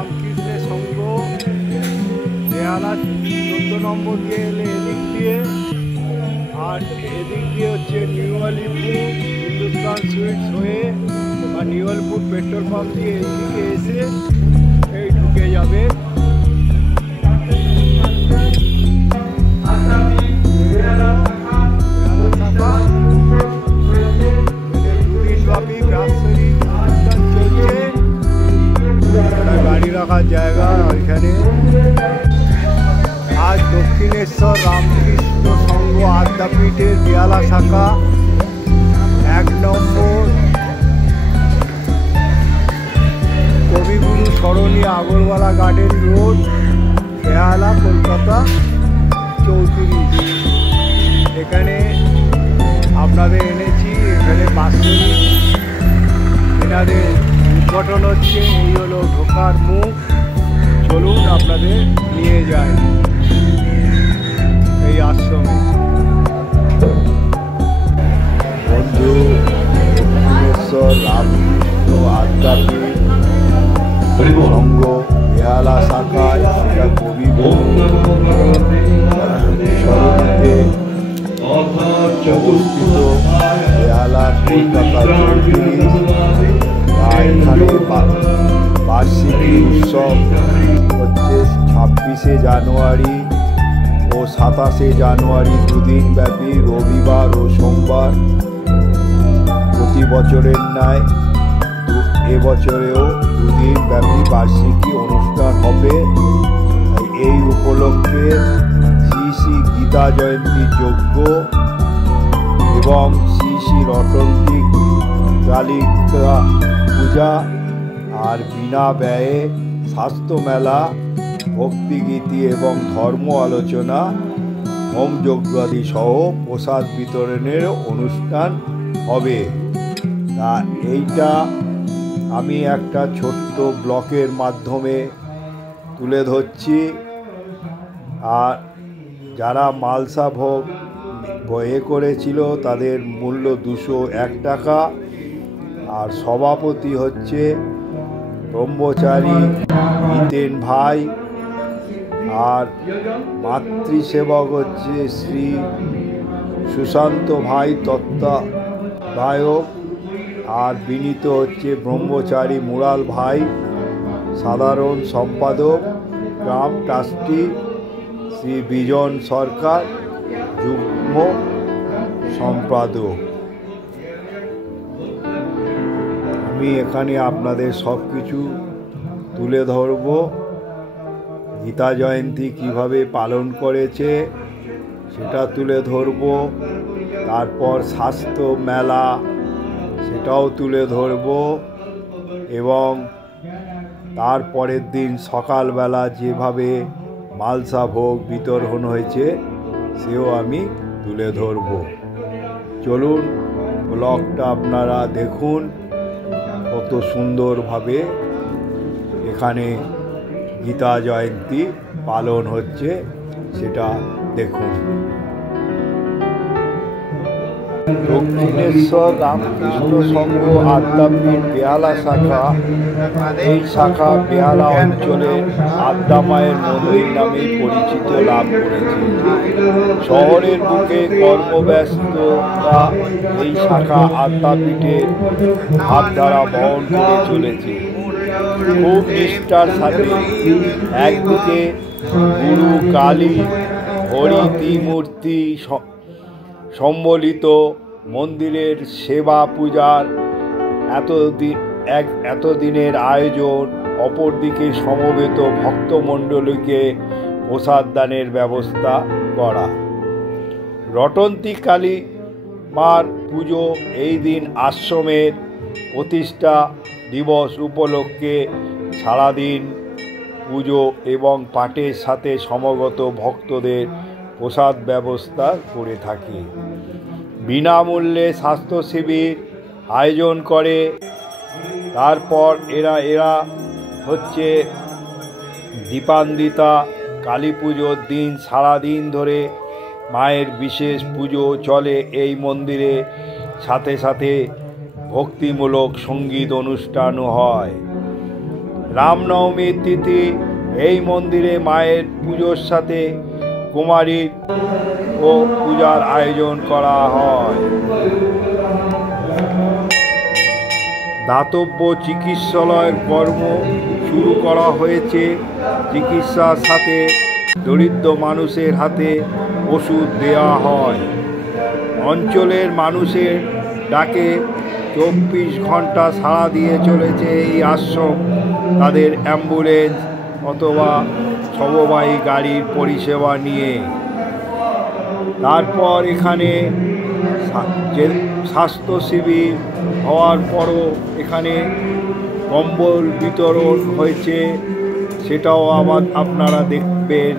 রামকৃষ্ণের সঙ্গ বেহালা 14 নম্বর দিয়ে এলে এদিক দিয়ে, আর এদিক দিয়ে হচ্ছে নিউ আলিপুর হিন্দুস্তান সুইটস হয়ে বা নিউ আলিপুর পেট্রোল পাম্প দিয়ে এইদিকে এসে এই ঢুকে যাবে গাড়ি রাখার জায়গা ওইখানে। আজ দক্ষিণেশ্বর রামকৃষ্ণ সংঘ আদ্যাপীঠের বেহালা শাখা 1 নম্বর কবিগুরু সরণি আগরওয়ালা গার্ডেন রোড, বেহালা, কলকাতা 34। এখানে আপনাদের এনেছি। এখানে বাৎসরিক এনাদের উদ্ঘাটন হচ্ছে। এই হলো ঢোকার মুখ। চলুন আপনাদের নিয়ে যায় এই আশ্রমে। বন্ধু, দক্ষিণেশ্বর রামকৃষ্ণ আদ্যাপীঠ সংঘ বেহালা শাখায় কবিগুরু সরণিতে অবস্থিত বেহালা, কলকাতা 34। এখানে বার্ষিকী উৎসব হচ্ছে 26শে জানুয়ারি ও 27শে জানুয়ারি, 2 দিন ব্যাপী, রবিবার ও সোমবার। প্রতি বছরের ন্যায় এবছরেও 2 দিন ব্যাপী বার্ষিকী অনুষ্ঠান হবে। এই উপলক্ষে শ্রী শ্রী গীতা জয়ন্তী যজ্ঞ এবং শ্রী শ্রী রটন্তী কালিকা পূজা আর বিনা ব্যয়ে স্বাস্থ্য মেলা, ভক্তিগীতি এবং ধর্ম আলোচনা, হোম যজ্ঞাদি সহ প্রসাদ বিতরণের অনুষ্ঠান হবে। তা এইটা আমি একটা ছোট্ট ব্লকের মাধ্যমে তুলে ধরছি। আর যারা মালসা ভোগ করেছিল তাদের মূল্য 201 টাকা। আর সভাপতি হচ্ছে ব্রহ্মচারী জিতেন ভাই, আর মাতৃসেবক হচ্ছে শ্রী সুশান্ত ভাই তত্ত্বাবধায়ক, আর বিনীত হচ্ছে ব্রহ্মচারী মুরাল ভাই, সাধারণ সম্পাদক, গ্রাম ট্রাস্টি শ্রী বিজন সরকার, যুগ্ম সম্পাদক। আমি এখানে আপনাদের সব কিছু তুলে ধরব। গীতা জয়ন্তী কিভাবে পালন করেছে সেটা তুলে ধরব। তারপর স্বাস্থ্য মেলা সেটাও তুলে ধরব, এবং তারপরের দিন সকালবেলা যেভাবে মালসা ভোগ বিতরণ হয়েছে সেও আমি তুলে ধরব। চলুন ব্লগটা আপনারা দেখুন কত সুন্দরভাবে এখানে গীতা জয়ন্তী পালন হচ্ছে সেটা দেখুন। দক্ষিণেশ্বর রামকৃষ্ণ সংঘ আদ্যাপীঠ বেহালা শাখা, এই শাখা বেহালা অঞ্চলে আদ্যা মায়ের মন্দির নামে পরিচিত লাভ করেছে। শহরের বুকে কর্মব্যস্ততা এই শাখা আদ্যাপীঠের ভাবধারা বহন করে চলেছে। খুব নিষ্ঠার সাথে একদিকে গুরু কালী হরি ত্রিমূর্তি সম্বলিত মন্দিরের সেবা পূজার এতদিনের আয়োজন, অপরদিকে সমবেত ভক্তমণ্ডলীকে প্রসাদ দানের ব্যবস্থা করা। রটন্তী কালী মার পুজো এই দিন আশ্রমের প্রতিষ্ঠা দিবস উপলক্ষে সারাদিন পুজো এবং পাঠের সাথে সমগত ভক্তদের প্রসাদ ব্যবস্থা করে থাকি। বিনামূল্যে স্বাস্থ্য শিবির আয়োজন করে। তারপর এরা হচ্ছে দীপান্বিতা কালী পুজোর দিন সারাদিন ধরে মায়ের বিশেষ পুজো চলে এই মন্দিরে। সাথে সাথে ভক্তিমূলক সঙ্গীত অনুষ্ঠানও হয়। রামনবমীর তিথি এই মন্দিরে মায়ের পুজোর সাথে কুমারী ও পূজার আয়োজন করা হয়। দাতব্য চিকিৎসালয়ের কর্ম শুরু করা হয়েছে। চিকিৎসার সাথে দরিদ্র মানুষের হাতে ওষুধ দেওয়া হয়। অঞ্চলের মানুষের ডাকে 24 ঘন্টা সাড়া দিয়ে চলেছে এই আশ্রম তাদের অ্যাম্বুলেন্স অথবা শববাহী গাড়ির পরিষেবা নিয়ে। তারপর এখানে যে স্বাস্থ্য শিবির হওয়ার পরও এখানে কম্বল বিতরণ হয়েছে, সেটাও আপনারা দেখবেন।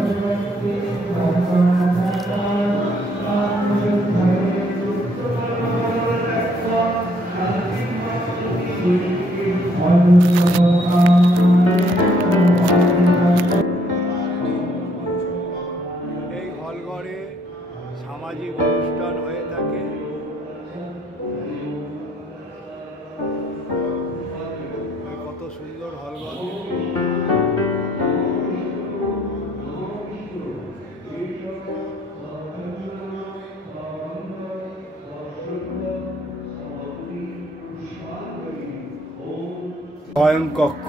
এই হলঘরে সামাজিক অনুষ্ঠান হয়ে থাকে। কত সুন্দর হলঘর! শয়ন কক্ষ।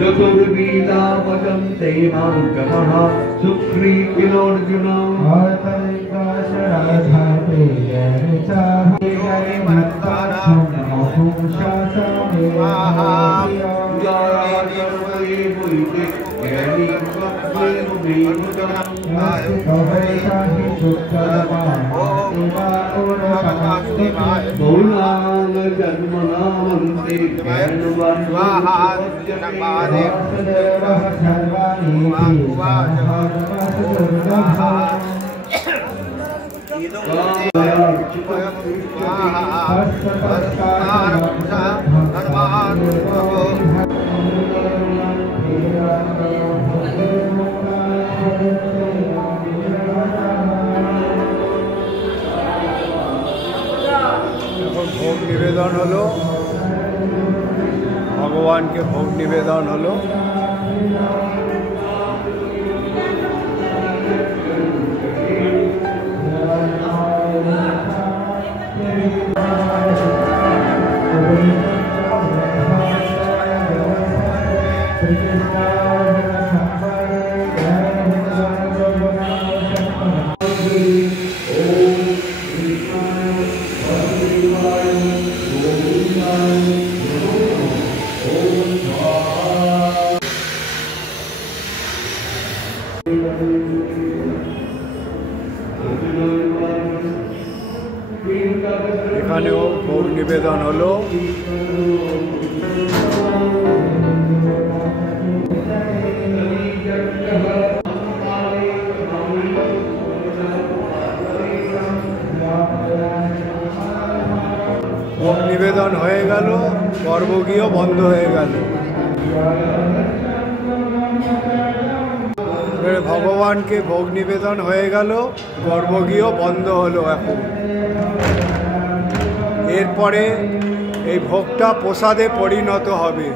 चतुर्वेदा वदन्ते मां गतः सुग्रीवोऽर्जुनं ভোগ নিবেদন হলো, ভগবানকে ভোগ নিবেদন হলো। এখানেও ভোগ নিবেদন হলো। ভোগ নিবেদন হয়ে গেল, গর্ভগৃহ বন্ধ হয়ে গেল। ভগবানকে ভোগ নিবেদন হয়ে গেল, গর্ভগৃহ বন্ধ হলো। এখন এরপরে এই ভোগটা প্রসাদে পরিণত হবে।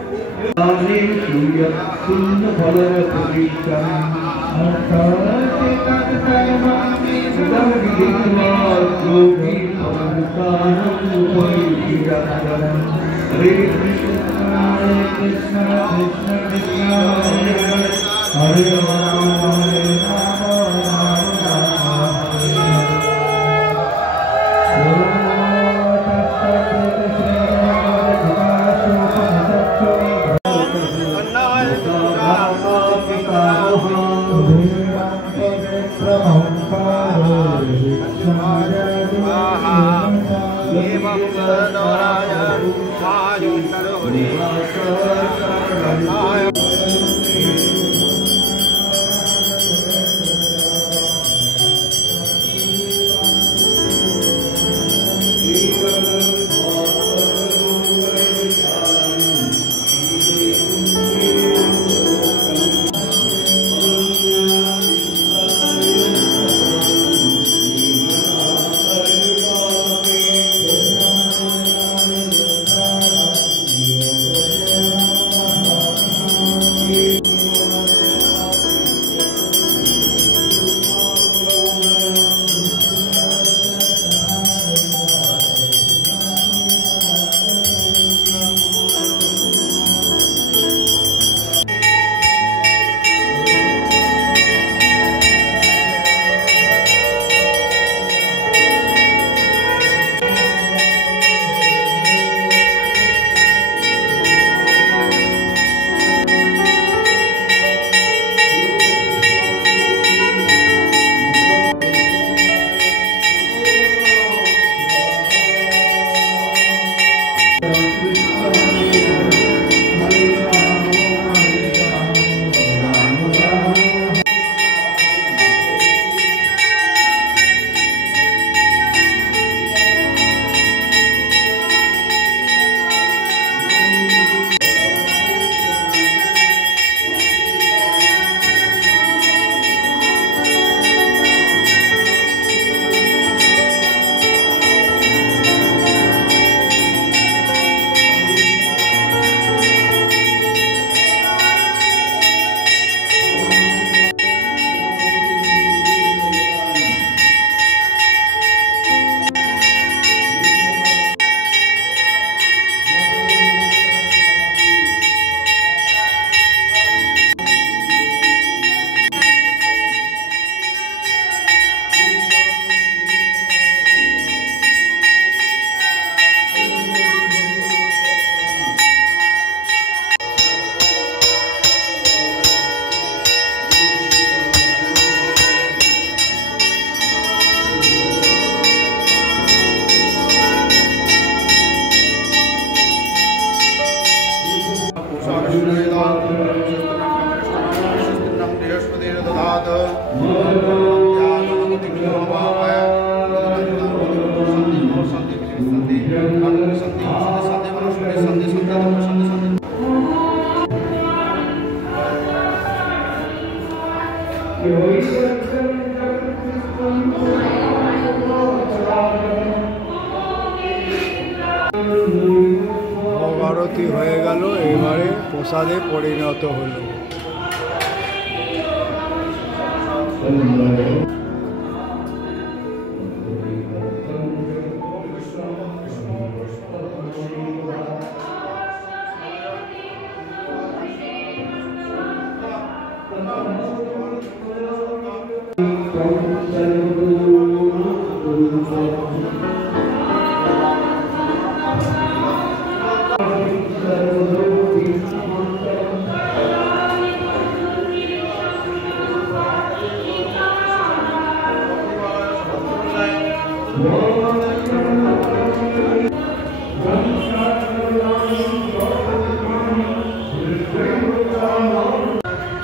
আরতি হয়ে গেল, এবারে প্রসাদে পরিণত হলো।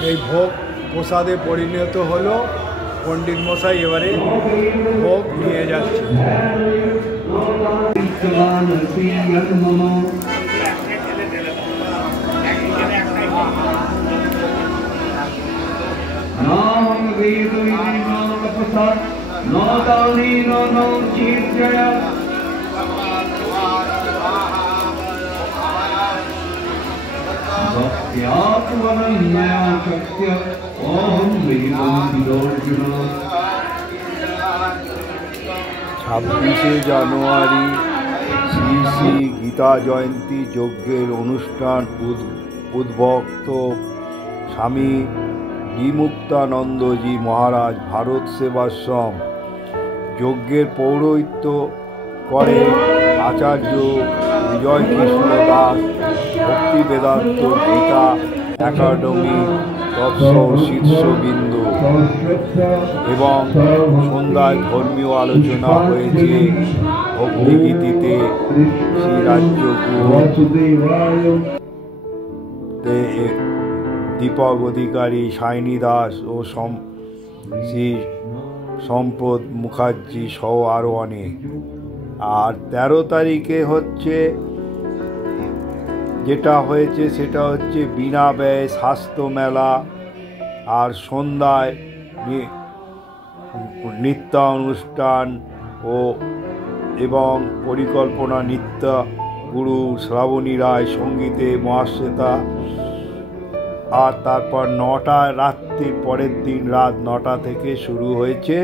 এই ভোগ প্রসাদে পরিণত হলো। পণ্ডিত মশাই এবারে ভোগ নিয়ে যাচ্ছে। ছাব্বিশে জানুয়ারি শ্রী শ্রী গীতা জয়ন্তী যজ্ঞের অনুষ্ঠান উদ্ভক্ত স্বামী বিমুক্তানন্দজি মহারাজ ভারত সেবাশ্রম যজ্ঞের পৌরোহিত্য করে আচার্য বিজয় কৃষ্ণ দাস ভক্তি বেদান্ত গীতা একাডেমি তৎস শীর্ষবিন্দু এবং সন্ধ্যায় ধর্মীয় আলোচনা হয়েছে ভক্তিগীতিতে শ্রীরাজ্যপুর দীপক অধিকারী, সাইনী দাস ও শ্রী সম্পদ মুখার্জি সহ আরও অনেক। আর 13 তারিখে হচ্ছে যেটা হয়েছে সেটা হচ্ছে বিনা ব্যয় স্বাস্থ্য মেলা। আর সন্ধ্যায় নৃত্য অনুষ্ঠান এবং পরিকল্পনা নৃত্য গুরু শ্রাবণী রায়, সঙ্গীতে মহাশ্বেতা। আর তারপর 9টা রাত্রির পরের দিন রাত 9টা থেকে শুরু হয়েছে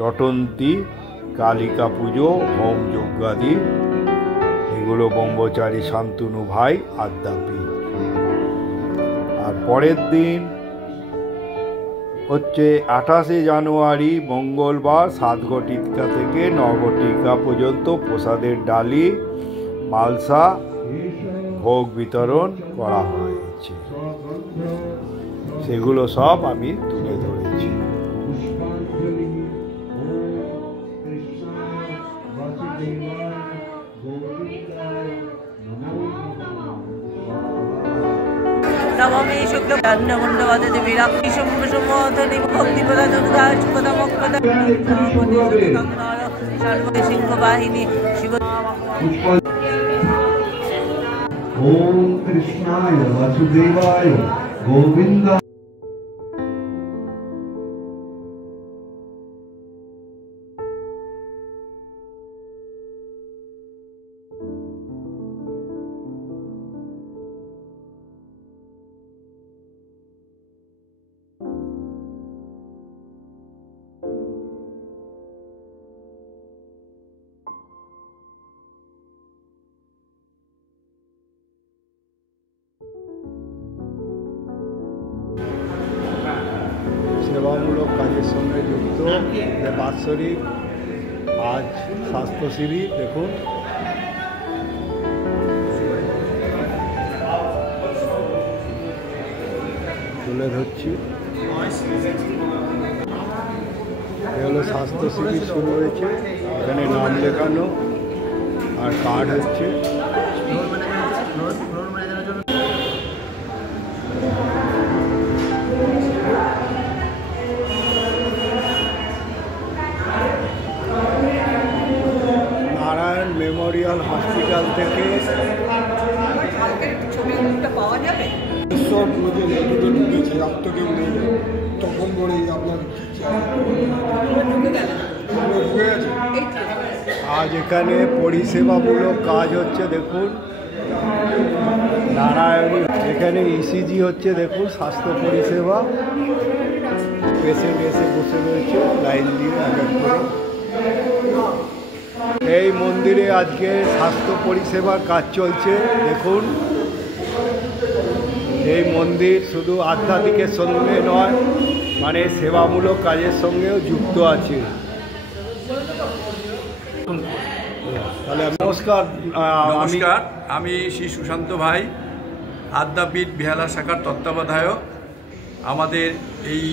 রটন্তী কালিকা পুজো, হোম যজ্ঞাদি। এগুলো ব্রহ্মচারী শান্তনু ভাই আদ্যাপীঠ। আর পরের দিন হচ্ছে 28শে জানুয়ারি মঙ্গলবার 7 ঘটিকা থেকে 9 ঘটিকা পর্যন্ত প্রসাদের ডালি মালসা ভোগ বিতরণ করা হয়েছে। সেগুলো সব আমি তুলে ধরেছি। নবমী শুক্লবন্দে দেবী রাত্রি সম্ভ্রমধনী ভক্তিপদা দুর্গা চুপদা মক্ষদা সিংহ বাহিনী শিব। ওম কৃষ্ণায় বাসুদেবায় গোবিন্দ। সেবামূলক কাজের সঙ্গে যুক্ত বাৎসরিক আজ স্বাস্থ্য শিবির দেখুন। তুলে ধরছি। এ হলো স্বাস্থ্য শিবির শুরু হয়েছে। এখানে নাম লেখানো আর কার্ড হচ্ছে। নারায়ণ মেমোরিয়াল হসপিটাল থেকে পাওয়া যাবে সব ঢুকেছে, আর তো কেউ নেই তখন করেই আপনার ঢুকে গেছে। আজ এখানে পরিষেবামূলক কাজ হচ্ছে দেখুন। নারায়ণী এখানে ইসিজি হচ্ছে দেখুন, স্বাস্থ্য পরিষেবা। পেশেন্ট এসে বসে রয়েছে লাইন দিয়ে এক এক করে। এই মন্দিরে আজকে স্বাস্থ্য পরিষেবার কাজ চলছে দেখুন। এই মন্দির শুধু আধ্যাত্মিকের সঙ্গে নয়, মানে সেবামূলক কাজের সঙ্গেও যুক্ত আছে। তাহলে নমস্কার। নমস্কার, আমি শ্রী সুশান্ত ভাই, আদ্যাপীঠ বেহালা শাখার তত্ত্বাবধায়ক। আমাদের এই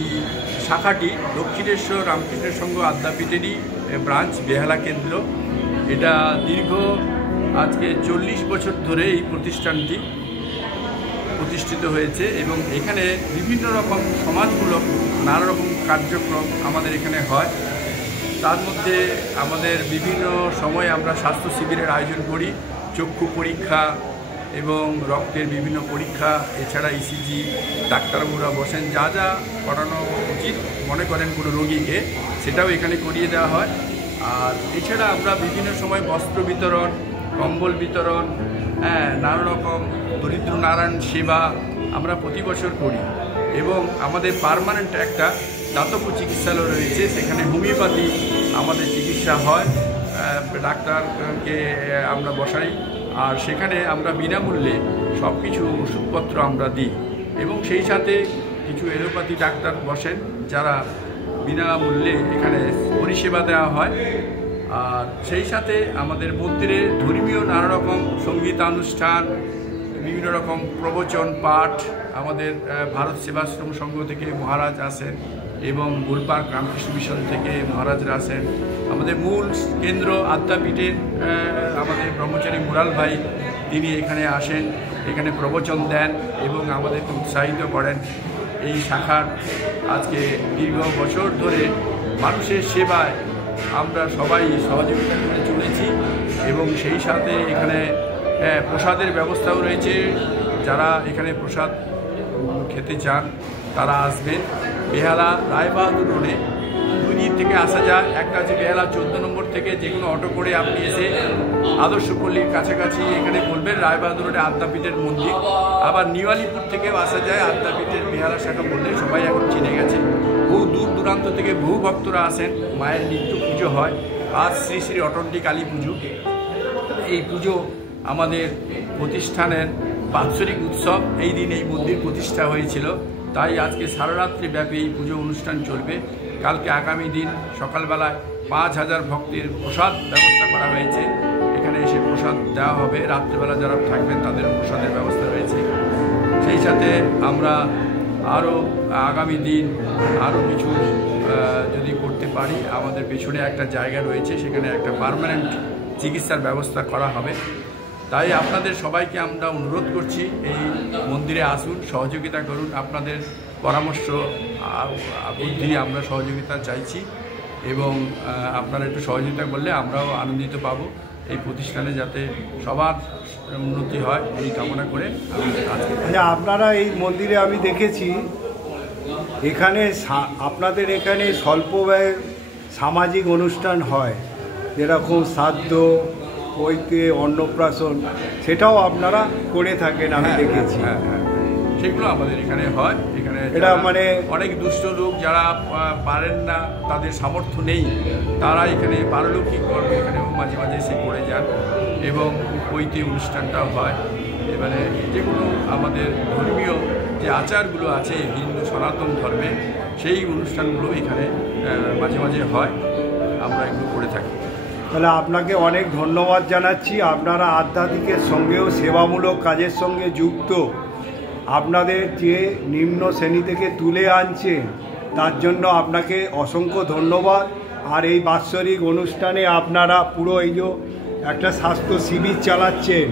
শাখাটি দক্ষিণেশ্বর রামকৃষ্ণ সংঘ আদ্যাপীঠেরই ব্রাঞ্চ, বেহালা কেন্দ্র। এটা দীর্ঘ আজকে 40 বছর ধরে এই প্রতিষ্ঠানটি প্রতিষ্ঠিত হয়েছে এবং এখানে বিভিন্ন রকম সমাজমূলক নানা রকম কার্যক্রম আমাদের এখানে হয়। তার মধ্যে আমাদের বিভিন্ন সময় আমরা স্বাস্থ্য শিবিরের আয়োজন করি, চক্ষু পরীক্ষা এবং রক্তের বিভিন্ন পরীক্ষা, এছাড়া ইসিজি, ডাক্তারবাবুরা বসেন, যা যা করানো উচিত মনে করেন কোনো রোগীকে, সেটাও এখানে করিয়ে দেওয়া হয়। আর এছাড়া আমরা বিভিন্ন সময় বস্ত্র বিতরণ, কম্বল বিতরণ, নানা রকম দরিদ্র নারায়ণ সেবা আমরা প্রতি বছর করি। এবং আমাদের পার্মানেন্ট একটা দাতব্য চিকিৎসালয় রয়েছে, সেখানে হোমিওপ্যাথি আমাদের চিকিৎসা হয়, ডাক্তারকে আমরা বসাই, আর সেখানে আমরা বিনামূল্যে সব কিছু ওষুধপত্র আমরা দিই। এবং সেই সাথে কিছু এলোপ্যাথি ডাক্তার বসেন, যারা বিনামূল্যে এখানে পরিষেবা দেওয়া হয়। আর সেই সাথে আমাদের মন্দিরে ধর্মীয় নানা রকম সঙ্গীতানুষ্ঠান, বিভিন্ন রকম প্রবচন পাঠ, আমাদের ভারত সেবাশ্রম সংঘ থেকে মহারাজ আসেন এবং গোলপার্ক রামকৃষ্ণ মিশন থেকে মহারাজরা আসেন। আমাদের মূল কেন্দ্র আদ্যাপীঠের আমাদের ব্রহ্মচারী মুরাল ভাই, তিনি এখানে আসেন, এখানে প্রবচন দেন এবং আমাদেরকে উৎসাহিত করেন। এই শাখার আজকে দীর্ঘ বছর ধরে মানুষের সেবায় আমরা সবাই সহযোগিতা করে চলেছি এবং সেই সাথে এখানে প্রসাদের ব্যবস্থাও রয়েছে। যারা এখানে প্রসাদ খেতে চান তারা আসবেন। বেহালা রায়বাহাদুর রোডে 2 দিক থেকে আসা যায়। একটা আছে বেহালা 14 নম্বর থেকে, যে কোনো অটো করে আপনি এসে আদর্শপল্লীর কাছাকাছি এখানে বলবেন রায়বাহাদুর রোডে আদ্যাপীঠের মন্দির। আবার নিউ আলিপুর থেকেও আসা যায়, আদ্যাপীঠের বেহালা শাখা বললে সবাই এখন চিনে গেছে। বহু দূর দূরান্ত থেকে বহু ভক্তরা আসেন, মায়ের নিত্য পুজো হয়। আজ শ্রী শ্রী অটন্টি কালী পুজো। এই পুজো আমাদের প্রতিষ্ঠানের বাৎসরিক উৎসব। এই দিন এই মন্দির প্রতিষ্ঠা হয়েছিল, তাই আজকে সারা রাত্রি ব্যাপী এই পুজো অনুষ্ঠান চলবে। কালকে আগামী দিন সকালবেলায় 5000 ভক্তের প্রসাদ ব্যবস্থা করা হয়েছে, এখানে এসে প্রসাদ দেওয়া হবে। রাত্রিবেলা যারা থাকবেন তাদের প্রসাদের ব্যবস্থা রয়েছে। সেই সাথে আমরা আরও আগামী দিন আরও কিছু যদি করতে পারি, আমাদের পেছনে একটা জায়গা রয়েছে, সেখানে একটা পার্মানেন্ট চিকিৎসার ব্যবস্থা করা হবে। তাই আপনাদের সবাইকে আমরা অনুরোধ করছি, এই মন্দিরে আসুন, সহযোগিতা করুন। আপনাদের পরামর্শ বুদ্ধি আমরা সহযোগিতা চাইছি এবং আপনারা একটু সহযোগিতা করলে আমরাও আনন্দিত পাব। এই প্রতিষ্ঠানে যাতে সবার উন্নতি হয় এই কামনা করে আমি আজকে। আচ্ছা, আপনারা এই মন্দিরে আমি দেখেছি এখানে আপনাদের এখানে স্বল্প ব্যয় সামাজিক অনুষ্ঠান হয়, যেরকম শ্রাদ্ধ, পৈতে, অন্নপ্রাশন, সেটাও আপনারা করে থাকেন আমি দেখেছি। সেগুলো আমাদের এখানে হয়। এখানে এটা মানে অনেক দুষ্ট লোক যারা পারেন না, তাদের সামর্থ্য নেই, তারা এখানে পারলৌকিক কর্ম এখানেও মাঝে মাঝে এসে করে যান এবং পৈতে অনুষ্ঠানটাও হয়। এবারে যেগুলো আমাদের ধর্মীয় যে আচারগুলো আছে হিন্দু সনাতন ধর্মে, সেই অনুষ্ঠানগুলো এখানে মাঝে মাঝে হয়, আমরা এগুলো করে থাকি। তাহলে আপনাকে অনেক ধন্যবাদ জানাচ্ছি। আপনারা আধ্যাত্মিকের সঙ্গেও সেবামূলক কাজের সঙ্গে যুক্ত। আপনাদের যে নিম্ন শ্রেণী থেকে তুলে আনছেন তার জন্য আপনাকে অসংখ্য ধন্যবাদ। আর এই বাৎসরিক অনুষ্ঠানে আপনারা পুরো এই যে একটা স্বাস্থ্য শিবির চালাচ্ছেন,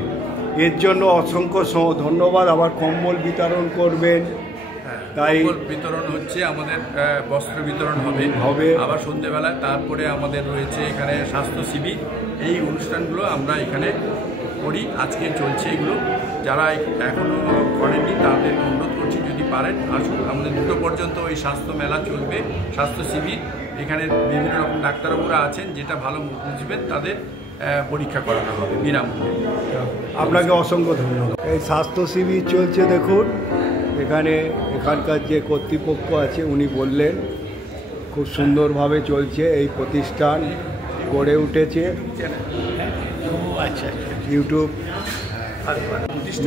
এর জন্য অসংখ্য ধন্যবাদ। আবার কম্বল বিতরণ করবেন, তাই বিতরণ হচ্ছে, আমাদের বস্ত্র বিতরণ হবে আবার সন্ধ্যেবেলায়। তারপরে আমাদের রয়েছে এখানে স্বাস্থ্য শিবির। এই অনুষ্ঠানগুলো আমরা এখানে করি, আজকে চলছে এগুলো। যারা এখনও করেননি তাদের অনুরোধ করছি, যদি পারেন আসুন। আমাদের 2টো পর্যন্ত এই স্বাস্থ্য মেলা চলবে, স্বাস্থ্য শিবির। এখানে বিভিন্ন রকম ডাক্তারবাবুরা আছেন, যেটা ভালো বুঝবেন তাদের পরীক্ষা করানো হবে বিনামূল্যে। আপনাকে অসংখ্য ধন্যবাদ। এই স্বাস্থ্য শিবির চলছে দেখুন, এখানে এখানকার যে কর্তৃপক্ষ আছে উনি বললেন খুব সুন্দরভাবে চলছে এই প্রতিষ্ঠান, গড়ে উঠেছে। ইউটিউব।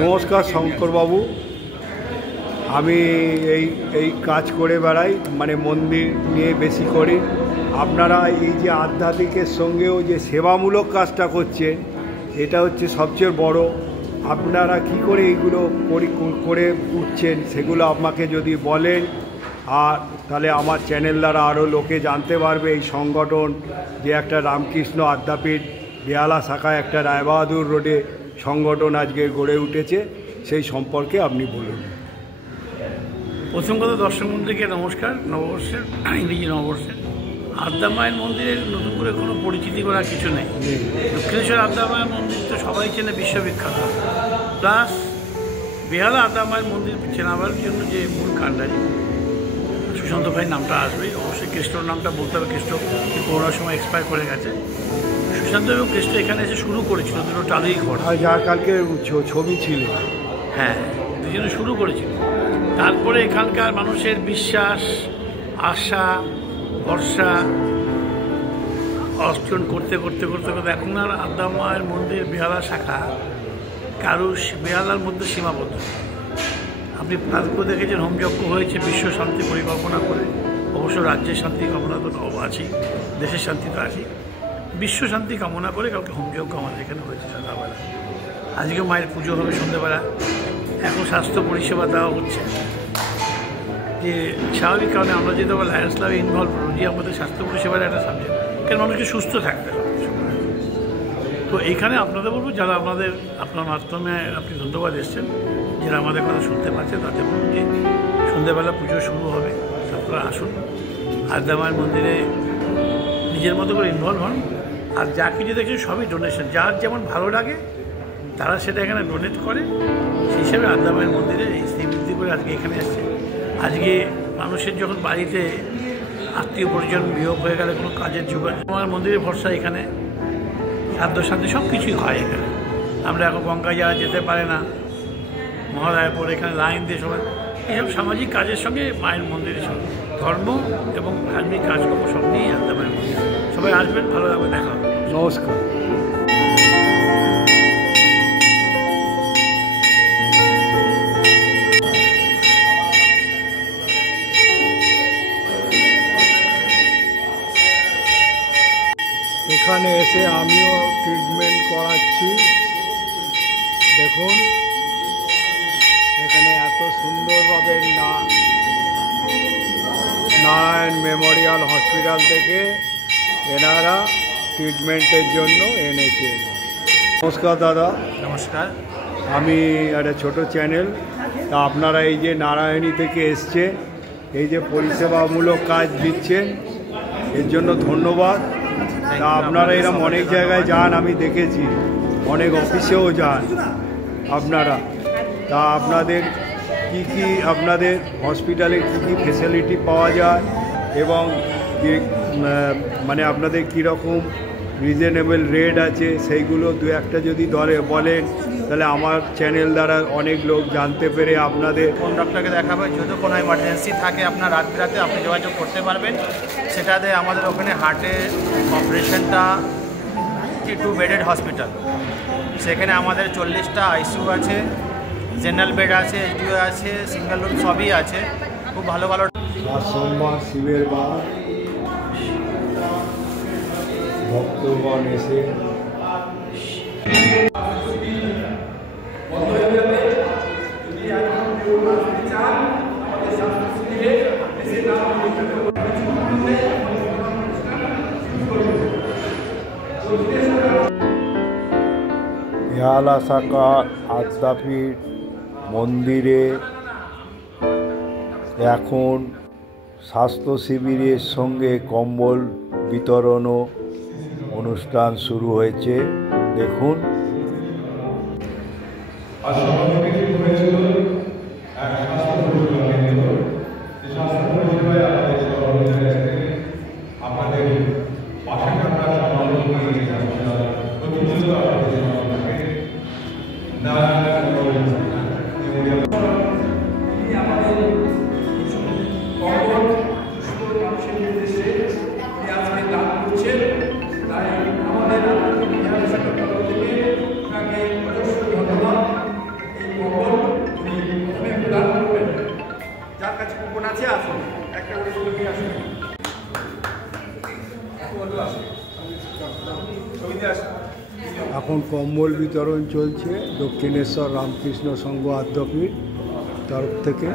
নমস্কার শঙ্করবাবু। আমি এই কাজ করে বেড়াই, মানে মন্দির নিয়ে বেশি করি। আপনারা এই যে আধ্যাত্মিকের সঙ্গেও যে সেবামূলক কাজটা করছেন, এটা হচ্ছে সবচেয়ে বড়। আপনারা কি করে এইগুলো করে উঠছেন সেগুলো আমাকে যদি বলেন, আর তাহলে আমার চ্যানেল দ্বারা আরও লোকে জানতে পারবে এই সংগঠন যে একটা রামকৃষ্ণ আদ্যাপীঠ বেহালা শাখায় একটা রায়বাহাদুর রোডে সংগঠন আজকে গড়ে উঠেছে, সেই সম্পর্কে আপনি বলুন। প্রথম কথা দর্শক মন্দিরকে নমস্কার। নববর্ষের ইংরেজি নববর্ষের আদ্যা মায়ের মন্দিরের নতুন করে কোনো পরিচিতি করার কিছু নেই। দক্ষিণেশ্বর আদ্যা মায়ের মন্দির তো সবাই চেনে, বিশ্ববিখ্যাত। প্লাস বেহালা আদ্যা মায়ের মন্দির চেনাবার জন্য যে মূল কাণ্ডারি সুশান্ত ভাই নামটা আসবে, অবশ্যই কেষ্টর নামটা বলতে হবে। কেষ্ট করোনার সময় এক্সপায়ার করে গেছে। সুশান্ত এবং কেষ্ট এখানে এসে শুরু করেছিল দুটো টালির ঘর, যার কালকে ছবি ছিল, হ্যাঁ দুজনে শুরু করেছিল। তারপরে এখানকার মানুষের বিশ্বাস, আশা, ভরসা অর্জন করতে করতে করতে করতে এখন আর আদ্যা মায়ের মন্দির বেহালা শাখা কারু বেহালার মধ্যে সীমাবদ্ধ। আপনি প্রার্থ দেখেছেন হোমযজ্ঞ হয়েছে বিশ্ব শান্তি পরিকল্পনা করে। অবশ্য রাজ্যের শান্তি কামনা তো আছি, দেশের শান্তি তো আছি, বিশ্ব শান্তি কামনা করে কাউকে হোমযজ্ঞ আমাদের এখানে হয়েছে সন্ধ্যাবেলা। আজকেও মায়ের পুজো হবে সন্ধ্যাবেলা। এখন স্বাস্থ্য পরিষেবা দেওয়া হচ্ছে, যে স্বাভাবিক কারণে আমরা যেহেতু আবার লায়ন্স ক্লাবে ইনভলভ রোজই আমাদের স্বাস্থ্য পরিষেবার একটা সাবজেক্ট, কারণ মানুষকে সুস্থ থাকতে হবে। তো এইখানে আপনাদের বলবো, যারা আপনার মাধ্যমে আপনি ধন্যবাদ এসছেন, যারা আমাদের কথা শুনতে পাচ্ছেন, তাদের বলুন যে সন্ধ্যেবেলা পুজো শুরু হবে, আপনারা আসুন আদ্যা মায়ের মন্দিরে নিজের মতো করে ইনভলভ হন। আর যা কিছু দেখছেন সবই ডোনেশন, যার যেমন ভালো লাগে তারা সেটা এখানে ডোনেট করে। সেই হিসাবে আদ্যা মায়ের মন্দিরে এই স্মৃতি করে আজকে এখানে এসছে। আজকে মানুষের যখন বাড়িতে আত্মীয় পরিজন বিয়োগ হয়ে গেলে কোনো কাজের যোগাযোগ, আমার মন্দিরে ভরসা, এখানে খাদ্য শান্তি সব কিছুই হয় এখানে। আমরা এখন গঙ্গা যাওয়া যেতে পারে না, মহালয়ার এখানে লাইন দিয়ে সবাই এইসব সামাজিক কাজের সঙ্গে মায়ের মন্দিরের সঙ্গে ধর্ম এবং ধার্মিক কাজকর্ম সব নিয়েই আদ্যা মায়ের মন্দির। সবাই আসবেন, ভালো লাগবে, দেখা হবে। নমস্কার। এখানে এসে আমিও ট্রিটমেন্ট করাচ্ছি। দেখুন এখানে এত সুন্দরভাবে নারায়ণ মেমোরিয়াল হসপিটাল থেকে এনারা ট্রিটমেন্টের জন্য এনেছেন। নমস্কার দাদা। নমস্কার। আমি একটা ছোট চ্যানেল, তা আপনারা এই যে নারায়ণী থেকে এসছে, এই যে পরিষেবামূলক কাজ দিচ্ছেন, এর জন্য ধন্যবাদ। তা আপনারা এরকম অনেক জায়গায় যান, আমি দেখেছি, অনেক অফিসেও যান আপনারা। তা আপনাদের কি আপনাদের হসপিটালে কি ফেসিলিটি পাওয়া যায় এবং মানে আপনাদের কীরকম রিজনেবল রেট আছে, সেইগুলো দু একটা যদি বলেন, তাহলে আমার চ্যানেল দ্বারা অনেক লোক জানতে পেরে আপনাদের। কোন ডক্টরকে দেখাবে, যদি কোনো এমার্জেন্সি থাকে আপনার রাতে আপনি যোগাযোগ করতে পারবেন। সেটাতে আমাদের ওখানে হার্টের অপারেশনটা 2 বেডেড হসপিটাল, সেখানে আমাদের 40টা আইসিইউ আছে, জেনারেল বেড আছে, এইচডিও আছে, সিঙ্গেল রুম সবই আছে, খুব ভালো ভালো। সোমবার শিবের বার, ভক্তগণ এসে বেহালা শাখা আদ্যাপীঠ মন্দিরে এখন স্বাস্থ্য শিবিরের সঙ্গে কম্বল বিতরণও অনুষ্ঠান শুরু হয়েছে। দেখুন কাছে কুপন আছে, আসুন একটা করে ছবি নিয়ে আসুন। এখন কম্বল বিতরণ চলছে দক্ষিণেশ্বর রামকৃষ্ণ সংঘ আদ্যাপীঠ তরফ থেকে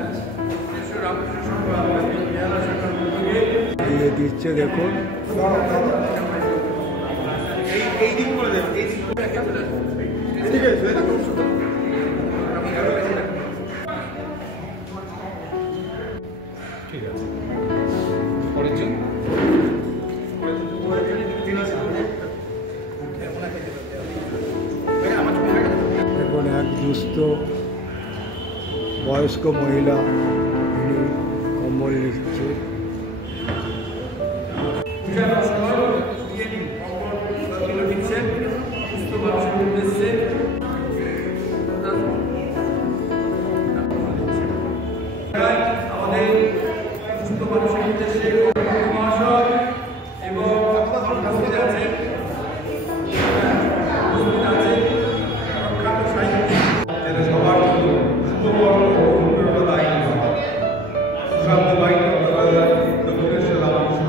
দিয়ে দিচ্ছে। দেখুন ঠিক আছে, পরের জন দেখুন এক দুস্থ বয়স্ক মহিলা তিনি কম্বল নিচ্ছে। আমাদের সুস্থ মানুষের উদ্দেশ্যে মহাশয় এবং উপস্থিত আছে প্রখ্যাত সাহিত্যিক সবার শুভকর্ম ও অনুপ্রেরণাদায়ী সুশান্ত ভাই দক্ষিণেশ্বর রামকৃষ্ণ।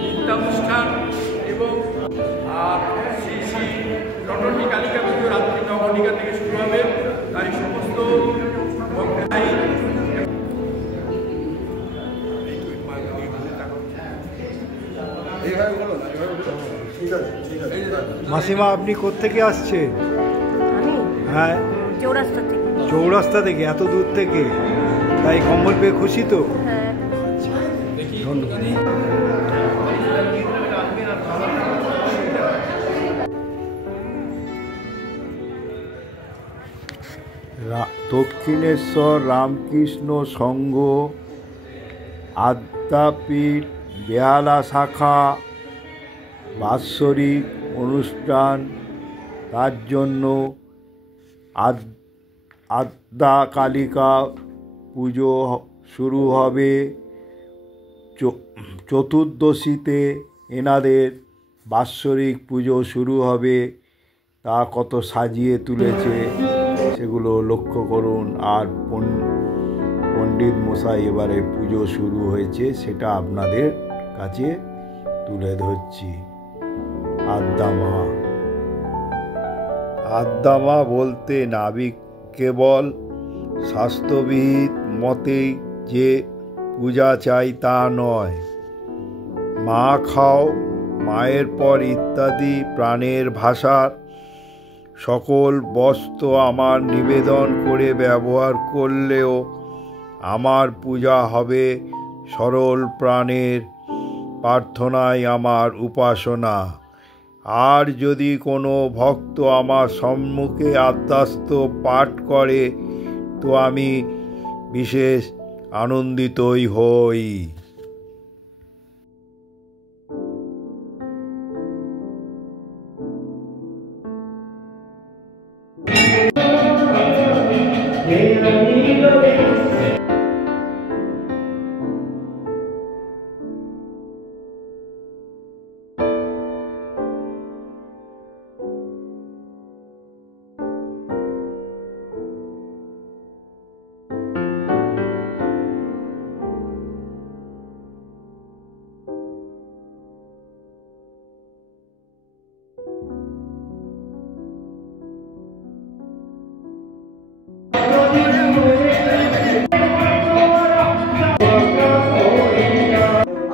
নৃত্যানুষ্ঠান এবং আর শ্রী শ্রী নটনী কালিকা পুজো রাত্রি নবনীকা থেকে শুরু হবে। তাই সমস্ত মাসিমা আপনি কোত্থেকে আসছেন? আমি হ্যাঁ চৌরাস্তা থেকে। চৌরাস্তা থেকে, এত দূর থেকে, তাই কম্বল পেয়ে খুশি তো? হ্যাঁ। ধন্যবাদ। দক্ষিণেশ্বর রামকৃষ্ণ সংঘ আদ্যাপীঠ বেহালা শাখা বাৎসরিক অনুষ্ঠান, তার জন্য আদ্যা কালিকা পুজো শুরু হবে। চতুর্দশীতে এনাদের বাৎসরিক পুজো শুরু হবে। তা কত সাজিয়ে তুলেছে সেগুলো লক্ষ্য করুন। আর পণ্ডিত মশাই এবারে পুজো শুরু হয়েছে, সেটা আপনাদের কাছে তুলে ধরছি। আদ্যামা বলতে নাবিক কেবল স্বাস্থ্যবিদ মতেই যে পূজা চাই তা নয়। মা খাও, মায়ের পর ইত্যাদি প্রাণের ভাষার সকল বস্তু আমার নিবেদন করে ব্যবহার করলেও আমার পূজা হবে সরল প্রাণের প্রার্থনায় আমার উপাসনা। আর যদি কোনো ভক্ত আমার সম্মুখে আদ্যাস্ত পাঠ করে তো আমি বিশেষ আনন্দিতই হই।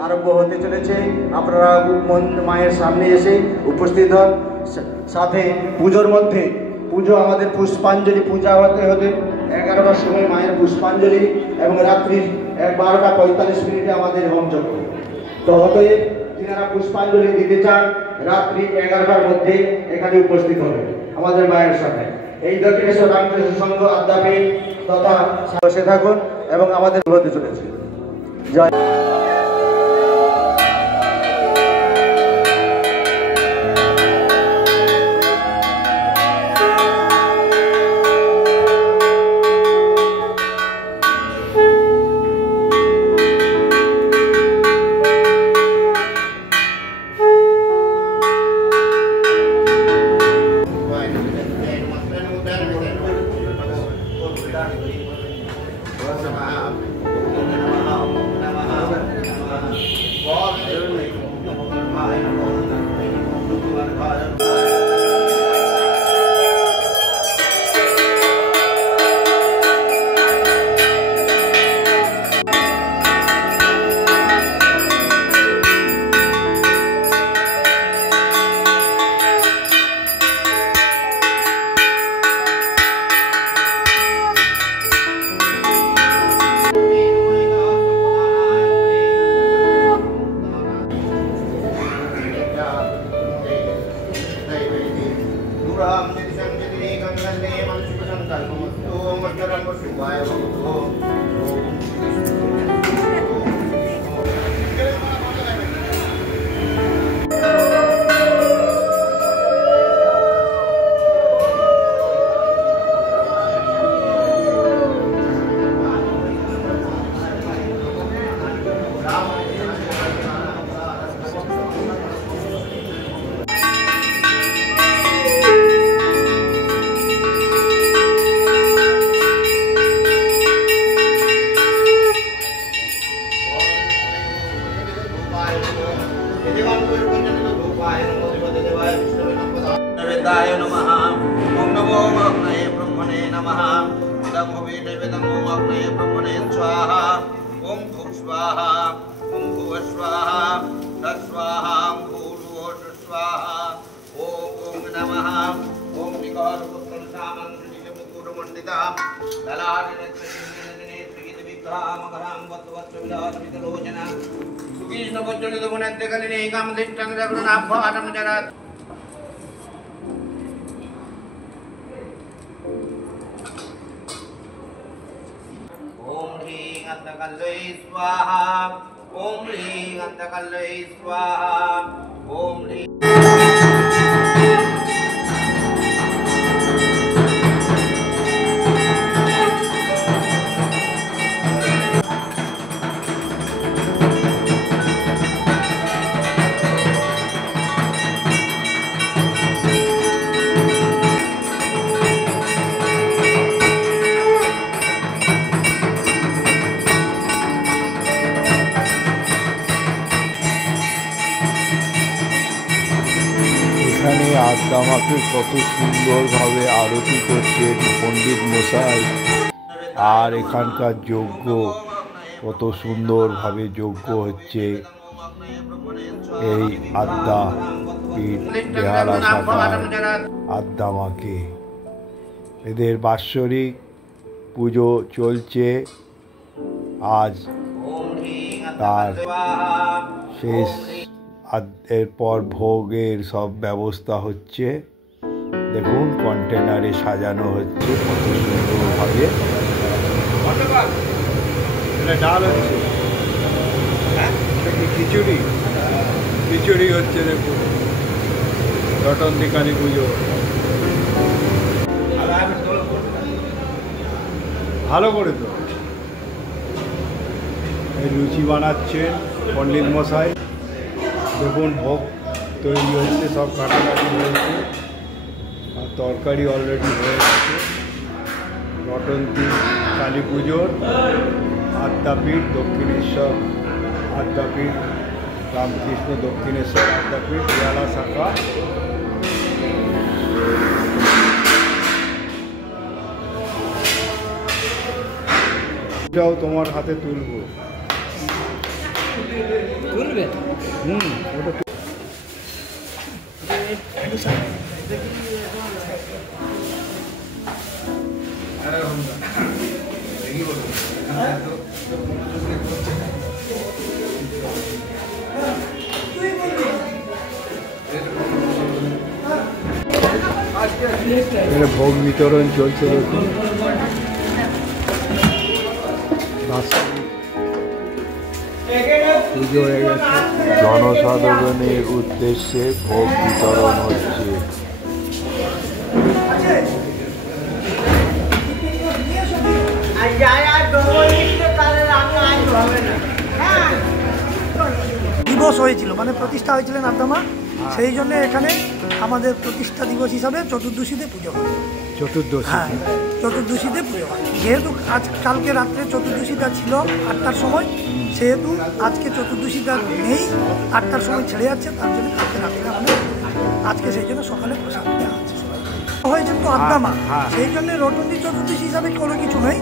আরম্ভ হতে চলেছে। আপনারা মায়ের সামনে এসে উপস্থিত হন। সাথে পুজোর মধ্যে আমাদের পুষ্পাঞ্জলি পূজা হতে 11টার সময় মায়ের পুষ্পাঞ্জলি এবং রাত্রি 12:45 আমাদের হোমযজ্ঞ। তো অতএব যারা পুষ্পাঞ্জলি দিতে চান রাত্রি 11টার মধ্যে এখানে উপস্থিত হবে আমাদের মায়ের সামনে। এই দক্ষিণেশ্বর রামকৃষ্ণ সংঘ আদ্যাপীঠ তথা বসে থাকুন এবং আমাদের হতে চলেছে। জয়। এখানে আদ্দামাকে কত সুন্দরভাবে আরতি করছেন পণ্ডিত মশাই, আর এখানকার যজ্ঞ কত সুন্দরভাবে যজ্ঞ হচ্ছে এই আদ্যাপীঠ বেহালা শাখার আদ্দামাকে। এদের বাৎসরিক পুজো চলছে, আজ তার শেষ। এরপর ভোগের সব ব্যবস্থা হচ্ছে, দেখুন কন্টেনারে সাজানো হচ্ছে কত সুন্দরভাবে। ডাল হচ্ছে, খিচুড়ি খিচুড়ি হচ্ছে, দেখুন রটন্তি কালী পুজো। ভালো করে তো এই লুচি বানাচ্ছেন পণ্ডিত মশাই। দেখুন ভোগ তৈরি হচ্ছে, সব কাটাকাটি হয়েছে আর তরকারি অলরেডি হয়ে গেছে। রটন্তি কালী পুজোর আদ্যাপীঠ দক্ষিণেশ্বর আদ্যাপীঠ রামকৃষ্ণ দক্ষিণেশ্বর আদ্যাপীঠ বেহালা শাখা। এটাও তোমার হাতে তুলবো। তুলবে? ওটা ভোগ বিতরণ চলছে, দেখুন পুজো হয়ে গেছে। জনসাধারণের উদ্দেশ্যে ভোগ বিতরণ হচ্ছে। দিবস হয়েছিল, মানে প্রতিষ্ঠা হয়েছিলেন আদ্দামা, সেই জন্য এখানে আমাদের প্রতিষ্ঠা দিবস হিসাবে চতুর্দশীতে পুজো হয়। চতুর্দশী? হ্যাঁ, চতুর্দশীতে পুজো হয়। যেহেতু কালকে রাত্রে চতুর্দশীটা ছিল 8টার সময়, সেহেতু আজকে চতুর্দশীটা নেই, 8টার সময় ছেড়ে যাচ্ছে, তার জন্য কালকে রাত্রে আমাদের আজকে সেই জন্য সকালে প্রসাদ দেওয়া হচ্ছে। হয়েছে তো আদ্দামা, সেই জন্য রটন্তি চতুর্দশী হিসাবে কোনো কিছু নেই।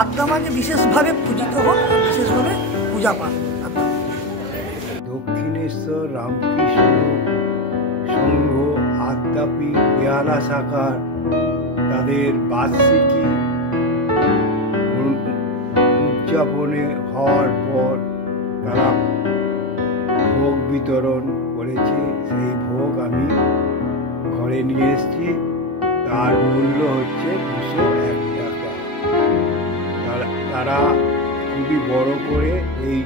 আদ্দামাকে বিশেষভাবে পূজিত হন, বিশেষভাবে পূজা পান। দক্ষিণেশ্বর রামকৃষ্ণ সংঘ আদ্যাপীঠ বেহালা শাখার তাদের বার্ষিকী উদযাপনে হওয়ার পর তারা ভোগ বিতরণ করেছে। সেই ভোগ আমি ঘরে নিয়ে এসেছি। তার মূল্য হচ্ছে 201 টাকা। তারা খুবই বড় করে এই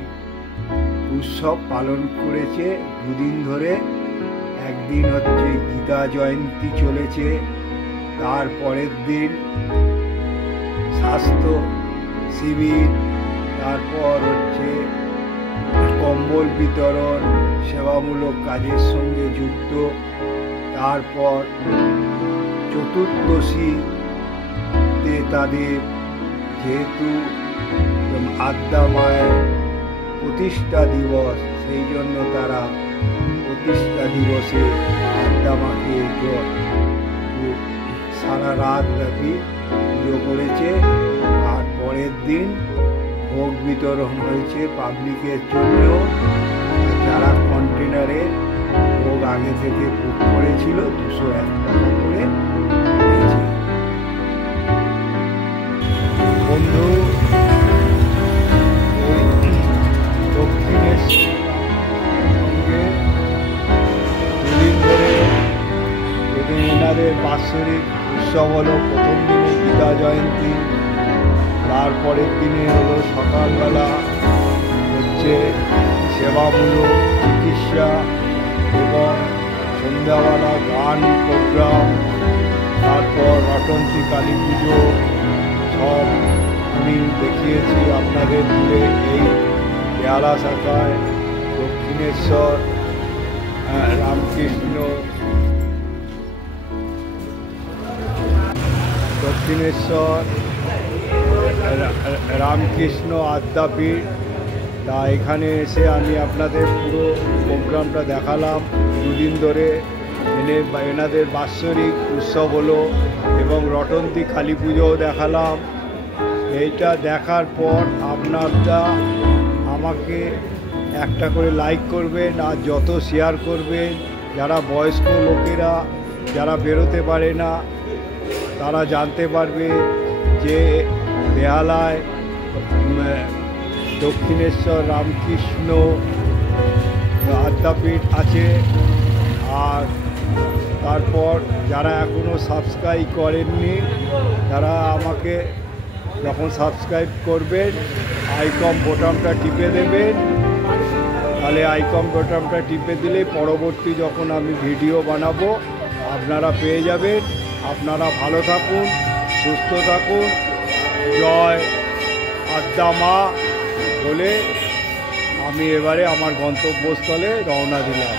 উৎসব পালন করেছে দুদিন ধরে। একদিন হচ্ছে গীতা জয়ন্তী চলেছে, তারপরের দিন স্বাস্থ্য শিবির, তারপর হচ্ছে কম্বল বিতরণ, সেবামূলক কাজের সঙ্গে যুক্ত। তারপর চতুর্দশীতে তাদের যেহেতু আদ্যা মায়ের প্রতিষ্ঠা দিবস, সেই জন্য তারা প্রতিষ্ঠা দিবসে আদ্যা মাকে সারা রাত ব্যাপী পুজো করেছে। আর পরের দিন ভোগ বিতরণ হয়েছে পাবলিকের জন্য। যারা কন্টেনারে ভোগ আগে থেকে বুক করেছিল 201 টাকা করে দিয়েছে। বন্ধু, দক্ষিণের সঙ্গে দুদিন ধরে যদি এনাদের বাৎসরিক উৎসব হলো, প্রথম দিনে গীতা জয়ন্তী, তারপরের দিনে হলো সকালবেলা হচ্ছে সেবামূলক চিকিৎসা এবং সন্ধ্যাবেলা গান প্রোগ্রাম, তারপর রটন্তী কালী পুজো সব আমি দেখিয়েছি আপনাদের দূরে। এই বেহালা শাখায় দক্ষিণেশ্বর রামকৃষ্ণ আদ্যাপীঠ। তা এখানে এসে আমি আপনাদের পুরো প্রোগ্রামটা দেখালাম। দুদিন ধরে এনাদের বাৎসরিক উৎসব হলো এবং রটন্তী কালী পুজোও দেখালাম। এইটা দেখার পর আপনারা আমাকে একটা করে লাইক করবেন আর যত শেয়ার করবেন। যারা বয়স্ক লোকেরা যারা বেরোতে পারে না তারা জানতে পারবে যে বেহালায় দক্ষিণেশ্বর রামকৃষ্ণ আদ্যাপীঠ আছে। আর তারপর যারা এখনও সাবস্ক্রাইব করেননি তারা আমাকে যখন সাবস্ক্রাইব করবেন আইকন বোতামটা টিপে দেবেন। তাহলে আইকন বোতামটা টিপে দিলে পরবর্তী যখন আমি ভিডিও বানাবো আপনারা পেয়ে যাবেন। আপনারা ভালো থাকুন, সুস্থ থাকুন। জয় আদ্যা মা বলে আমি এবারে আমার গন্তব্যস্থলে রওনা দিলাম।